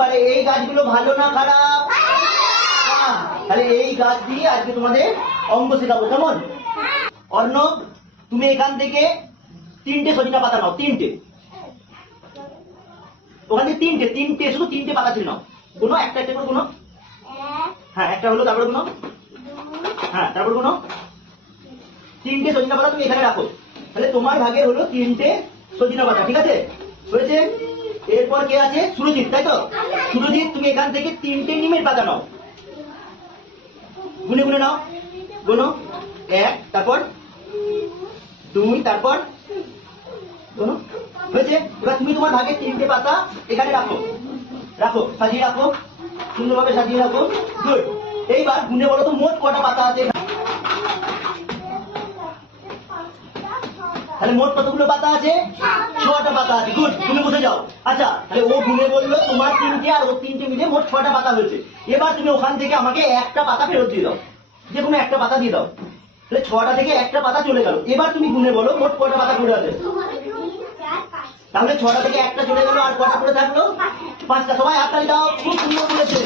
পারে এই গাছগুলো ভালো না খারাপ? তাহলে এই গাছ দিয়ে আজকে তোমাদের অঙ্ক শেখাবো, কেমন? অর্ণব, তুমি এখান থেকে 3টে সজিনা পাতা নাও, 3টে। ওখান থেকে 3টে, শুধু 3টে পাতা ছিল নাও। গুনো, একটা একটা করে গুনো। হ্যাঁ, একটা হলো, তারপরে গুনো। হ্যাঁ, তারপর গুনো। 3টে সজিনা পাতা তুমি এখানে রাখো। তাহলে তোমার ভাগে হলো 3টে সজিনা পাতা, ঠিক আছে? হয়েছে? এরপর কে আছে? সুরজিৎ, তাই তো? সুরজিৎ, তুমি এখান থেকে 3টে নিমের পাতা নাও। গুনে গুনে নাও, গুনো। 1, তারপর 2, তারপর গুনো। হয়েছে? এবার তুমি তোমার ভাগে 3টে পাতা এখানে রাখো, রাখো, সাজিয়ে রাখো, সুন্দরভাবে সাজিয়ে রাখো। গুড। এইবার গুনে বলো তো মোট কটা পাতা আছে? তাহলে মোট কতগুলো পাতা আছে? 6টা পাতা আছে। গুড, তুমি বুঝে যাও। আচ্ছা, তাহলে ও গুনে বললো তোমার 3টে আর ওর 3টে মিলে মোট 6টা পাতা হয়েছে। এবার তুমি ওখান থেকে আমাকে একটা পাতা ফেরত দিয়ে দাও, যে কোনো একটা পাতা দিয়ে দাও। তাহলে 6টা থেকে একটা পাতা চলে গেল। এবার তুমি গুনে বলো মোট কটা পাতা পড়ে আছে? তাহলে 6টা থেকে একটা চলে গেল, আর কটা পড়ে থাকলো? 5টা। সবাই হাততালি দাও, খুব সুন্দর বলেছে।